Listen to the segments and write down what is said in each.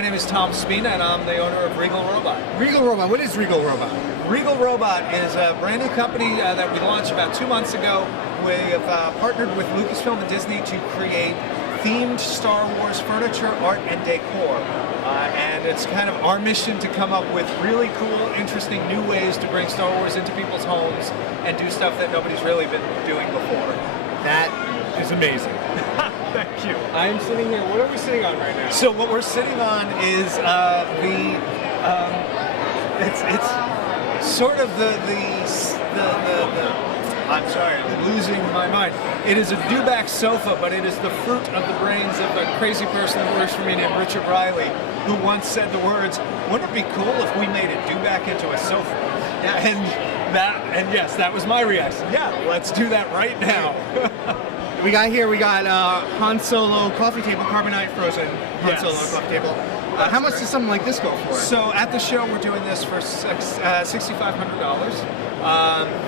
My name is Tom Spina, and I'm the owner of Regal Robot. Regal Robot. What is Regal Robot? Regal Robot is a brand new company that we launched about 2 months ago. We have partnered with Lucasfilm and Disney to create themed Star Wars furniture, art, and decor. And it's kind of our mission to come up with really cool, interesting new ways to bring Star Wars into people's homes and do stuff that nobody's really been doing before. That is amazing. Thank you. I am sitting here. What are we sitting on right now? So what we're sitting on is it's sort of the I'm sorry, I'm losing my mind. It is a dewback sofa, but it is the fruit of the brains of a crazy person that works for me named Richard Riley, who once said the words, "Wouldn't it be cool if we made a dewback into a sofa?" And yes, that was my reaction. Yeah, let's do that right now. We got Han Solo coffee table, carbonite frozen Han Solo coffee table. How much does something like this go for? So at the show, we're doing this for $6,500.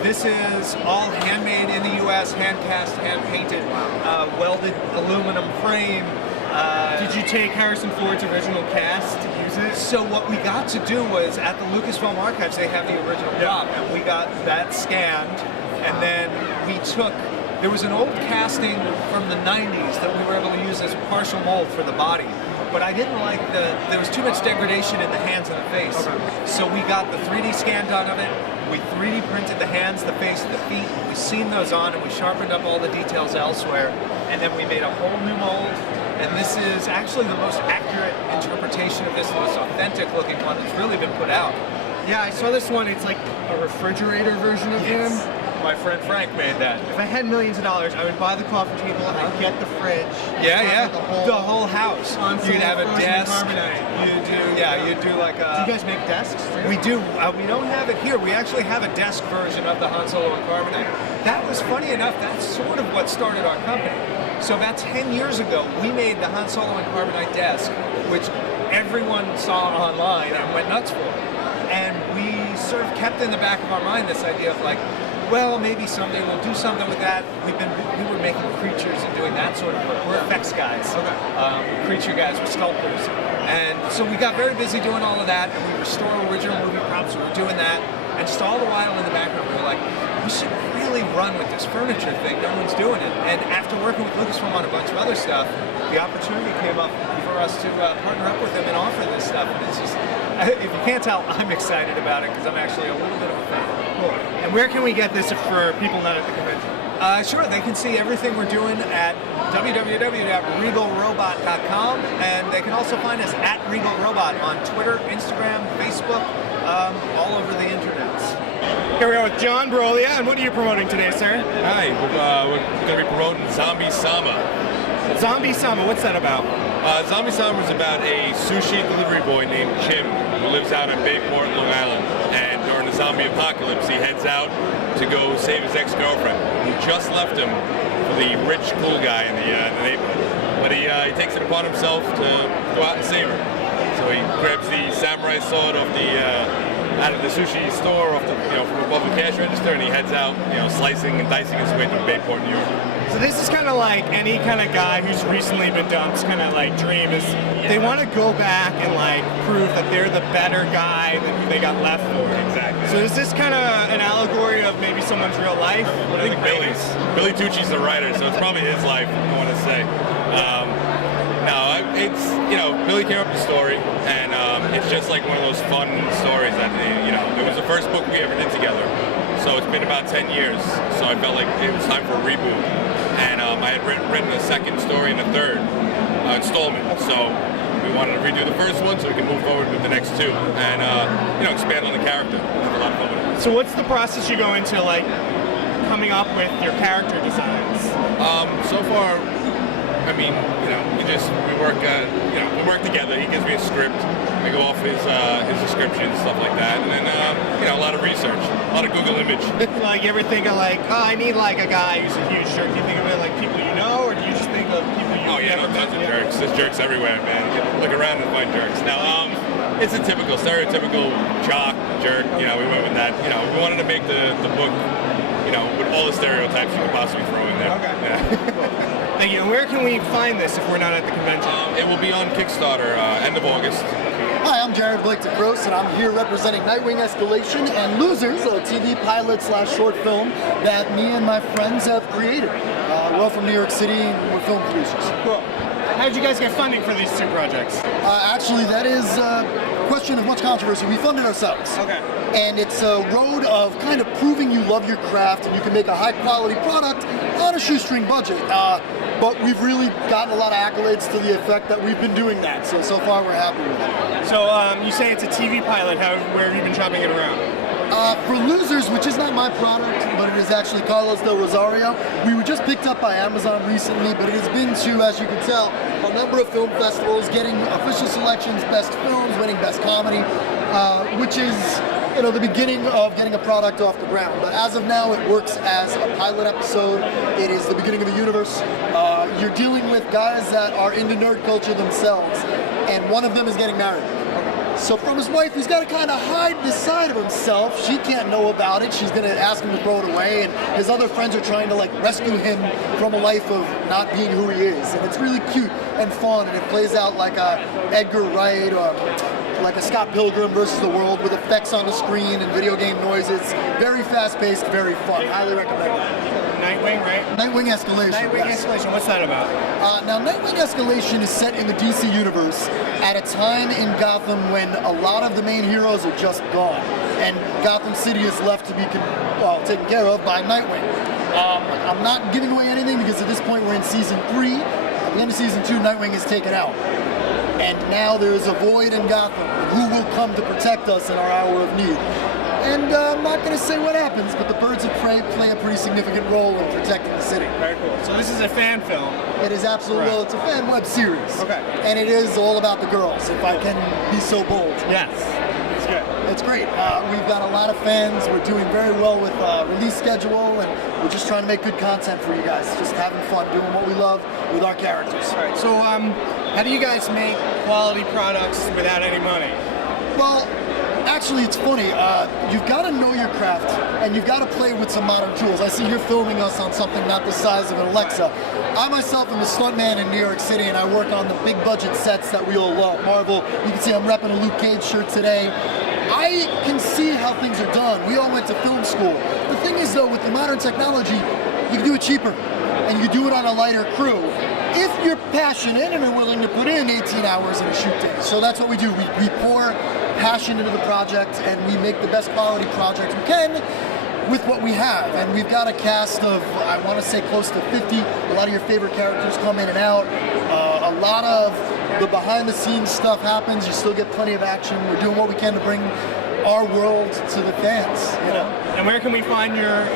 This is all handmade in the U.S., hand cast, hand painted, welded aluminum frame. Did you take Harrison Ford's original cast to use it? So what we got to do was, at the Lucasfilm Archives, they have the original prop, and we got that scanned, and then we took. There was an old casting from the 90s that we were able to use as partial mold for the body. But I didn't like there was too much degradation in the hands and the face. Okay. So we got the 3D scan done of it. We 3D printed the hands, the face, the feet. We seamed those on and we sharpened up all the details elsewhere. And then we made a whole new mold. And this is actually the most accurate interpretation of this, the most authentic looking one that's really been put out. Yeah, I saw this one. It's like a refrigerator version of him. My friend Frank made that. If I had millions of dollars, I would buy the coffee table, I'd get the fridge. Yeah. The whole house. You'd have a desk. You'd do like a... Do you guys make desks too? We do. We don't have it here. We actually have a desk version of the Han Solo and Carbonite. That was funny enough, that's sort of what started our company. So about 10 years ago, we made the Han Solo and Carbonite desk, which everyone saw online and went nuts for. And we sort of kept in the back of our mind this idea of like, well, maybe someday we'll do something with that. We were making creatures and doing that sort of work. We're effects guys, creature guys, we're sculptors. And so we got very busy doing all of that, and we restore original movie props, we were doing that. And just all the while in the background, we were like, we should really run with this furniture thing, no one's doing it. And after working with Lucasfilm on a bunch of other stuff, the opportunity came up for us to partner up with them and offer this stuff. And it's just, if you can't tell, I'm excited about it because I'm actually a little bit of a fan. Cool. And where can we get this for people not at the convention? Sure, they can see everything we're doing at www.regalrobot.com, and they can also find us at Regal Robot on Twitter, Instagram, Facebook, all over the internets. Here we are with John Brolia, and what are you promoting today, sir? Hi, we're going to be promoting Zombie Sama. Zombie Sama, what's that about? Zombie Sama is about a sushi delivery boy named Jim who lives out in Bayport, Long Island. And during the zombie apocalypse, he heads out to go save his ex-girlfriend, who just left him for the rich, cool guy in the neighborhood. But he takes it upon himself to go out and save her. So he grabs the samurai sword off out of the sushi store, from above the cash register, and he heads out, slicing and dicing his way through Bayport, New York. So this is kind of like any kind of guy who's recently been dumped, kind of like dream is they want to go back and like prove that they're the better guy than who they got left for. Exactly. So is this kind of an allegory of maybe someone's real life? I think Billy Tucci's the writer, so it's probably his life, I want to say. It's, Billy came up with the story, and it's just like one of those fun stories that, it was the first book we ever did together. So it's been about 10 years, so I felt like it was time for a reboot. And I had written a second story and a third installment, so we wanted to redo the first one so we can move forward with the next two and expand on the character. Have a lot of fun with it. So what's the process you go into, like coming up with your character designs? So far, we work together. He gives me a script. I go off his descriptions, stuff like that, and then a lot of research, a lot of Google image. Like you ever think of like, oh, I need like a guy who's a huge jerk? Do you think of it like people you know, or do you just think of people you? Tons of jerks. There's jerks everywhere, man. You look around and find jerks. Now, it's a stereotypical jock jerk. We went with that. We wanted to make the book, with all the stereotypes you could possibly throw in there. Okay. Yeah. Thank you. And where can we find this if we're not at the convention? It will be on Kickstarter end of August. Hi, I'm Jared Blake DeGrosse, and I'm here representing Nightwing Escalation and Losers, a TV pilot/short film that me and my friends have created. We're all from New York City, and we're film producers. Cool. How did you guys get funding for these two projects? Actually, that is a question of much controversy. We funded ourselves. Okay. And it's a road of kind of proving you love your craft and you can make a high-quality product on a shoestring budget. But we've really gotten a lot of accolades to the effect that we've been doing that. So far, we're happy with it. So you say it's a TV pilot. Where have you been shopping it around? For Losers, which is not my product, but it is actually Carlos Del Rosario, we were just picked up by Amazon recently, but it has been to, as you can tell, a number of film festivals, getting official selections, best films, winning best comedy, which is the beginning of getting a product off the ground. But as of now, it works as a pilot episode. It is the beginning of a universe. You're dealing with guys that are into nerd culture themselves, and one of them is getting married. So from his wife, he's got to kind of hide this side of himself. She can't know about it. She's going to ask him to throw it away, and his other friends are trying to rescue him from a life of not being who he is. And it's really cute and fun, and it plays out like a Edgar Wright or like a Scott Pilgrim versus the World with effects on the screen and video game noises. Very fast-paced, very fun. Highly recommend it. Nightwing, right? Nightwing Escalation. Nightwing Escalation. What's that about? Now, Nightwing Escalation is set in the DC universe at a time in Gotham when a lot of the main heroes are just gone, and Gotham City is left to be taken care of by Nightwing. I'm not giving away anything because at this point we're in season 3. At the end of season 2, Nightwing is taken out. And now there is a void in Gotham. Who will come to protect us in our hour of need? And I'm not going to say what happens, but the Birds of Prey play a pretty significant role in protecting the city. Very cool. So this is a fan film. It is absolutely, well, it's a fan web series. Okay. And it is all about the girls, if I can be so bold. Yes. It's good. It's great. We've got a lot of fans. We're doing very well with release schedule, and we're just trying to make good content for you guys. Just having fun, doing what we love with our characters. All right. So how do you guys make quality products without any money? Well, actually, it's funny. You've got to know your craft, and you've got to play with some modern tools. I see you're filming us on something not the size of an Alexa. I myself am a stuntman in New York City, and I work on the big budget sets that we all love. Marvel, you can see I'm repping a Luke Cage shirt today. I can see how things are done. We all went to film school. The thing is, though, with the modern technology, you can do it cheaper, and you can do it on a lighter crew if you're passionate and are willing to put in 18 hours in a shoot day. So that's what we do. We pour passion into the project, and we make the best quality project we can with what we have. And we've got a cast of, I want to say, close to 50. A lot of your favorite characters come in and out. A lot of the behind-the-scenes stuff happens. You still get plenty of action. We're doing what we can to bring our world to the fans. And where can we find your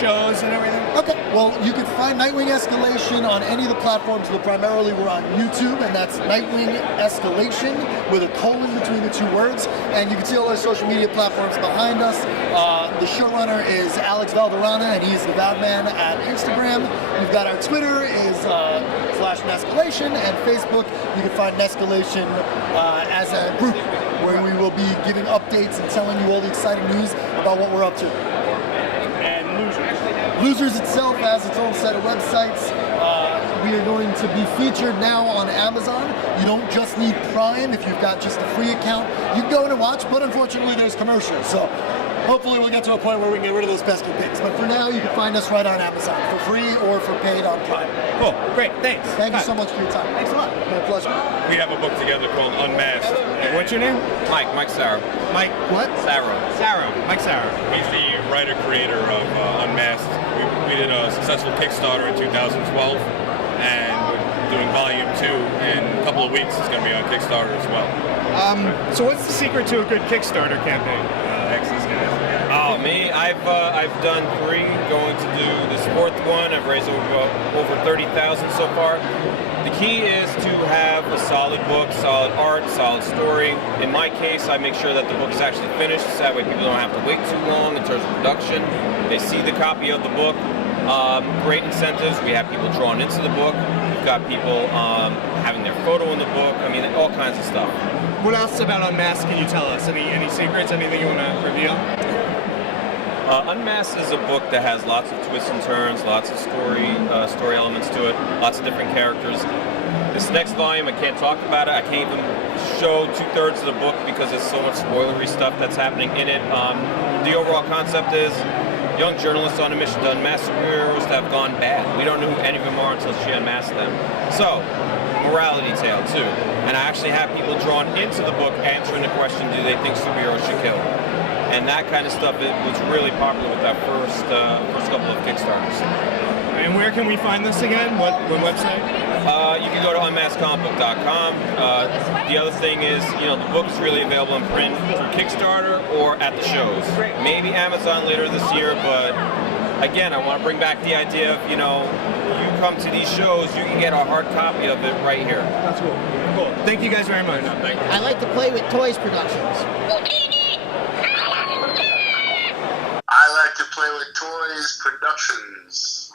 shows and everything? Okay, well, you can find Nightwing Escalation on any of the platforms, but primarily we're on YouTube, and that's Nightwing Escalation with a colon between the two words. And you can see all our social media platforms behind us. The showrunner is Alex Valderrama, and he's the Batman at Instagram. We've got our Twitter is /Nescalation, and Facebook, you can find Nescalation as a group where we will be giving updates and telling you all the exciting news about what we're up to. And Losers. Losers itself has its own set of websites. We are going to be featured now on Amazon. You don't just need Prime. If you've got just a free account, you can go in and watch, but unfortunately there's commercials. So hopefully we'll get to a point where we can get rid of those pesky pigs. But for now, you can find us right on Amazon for free or for paid on Prime. Cool. Great. Thanks. Thank you so much for your time. Thanks a lot. My pleasure. We have a book together called Unmasked. What's your name? Mike Sarah. Mike. What? Sarah. Mike Sarah. He's the writer-creator of Unmasked. We did a successful Kickstarter in 2012, and we're doing volume 2 in a couple of weeks. It's going to be on Kickstarter as well. So what's the secret to a good Kickstarter campaign? Oh, me? I've done 3, going to do this 4th one. I've raised over 30,000 so far. The key is to have a solid book, solid art, solid story. In my case, I make sure that the book is actually finished, so that way people don't have to wait too long in terms of production. They see the copy of the book. Great incentives. We have people drawn into the book. We've got people having their photo in the book. I mean, all kinds of stuff. What else about Unmasked can you tell us? Any secrets? Anything you want to reveal? Unmasked is a book that has lots of twists and turns, lots of story elements to it, lots of different characters. This next volume, I can't talk about it. I can't even show 2/3 of the book because there's so much spoilery stuff that's happening in it. The overall concept is young journalists on a mission to unmask superheroes that have gone bad. We don't know who any of them are until she unmasks them. So, morality tale too. And I actually have people drawn into the book answering the question, do they think superheroes should kill? And that kind of stuff, it was really popular with that first couple of Kickstarters. And where can we find this again? What website? You can go to unmaskedcomicbook.com. The other thing is, the book is really available in print through Kickstarter or at the shows. Maybe Amazon later this year, but again, I want to bring back the idea of, you come to these shows, you can get a hard copy of it right here. That's cool. Cool. Thank you guys very much. Thank you. I like to play with Toys Productions. I like to play with Toys Productions.